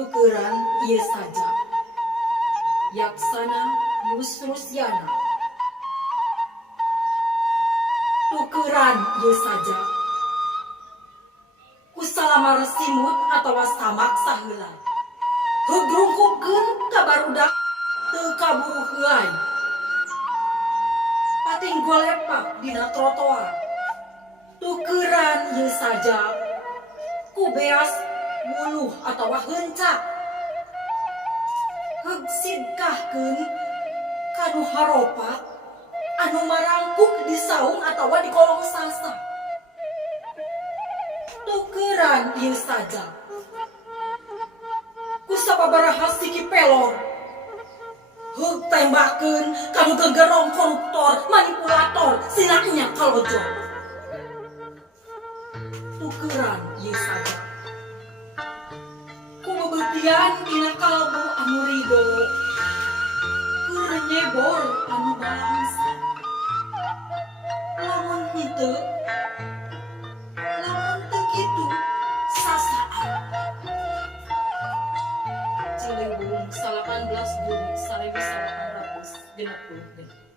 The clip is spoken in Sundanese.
tukeran ieu saja. Yaksana Yusrusyana. Tukeran ieu saja. Kusalamar simut atawa samak saheula. Hegrungkupkeun ka barudak teu kaburu heuai. Pating golepak dina trotoar. Tukeran ieu saja. Ku beas wuluh atawa heuncak. Heug sidkahkeun kanu haropat anu marangkuk di saung atawa di kolong sasa. Tukeran ieu saja. Ku sababaraha siki pelor. Heug tembakeun kanu gegerong koruptor, manipulator, sinaknya kalojo. Tukeran ieu saja. Ku bebeutian dina kalbu anu rido. Keur nyebor anu balangsa. Lamun henteu kitu sasaan. Ciliwung 18 Juni 1960.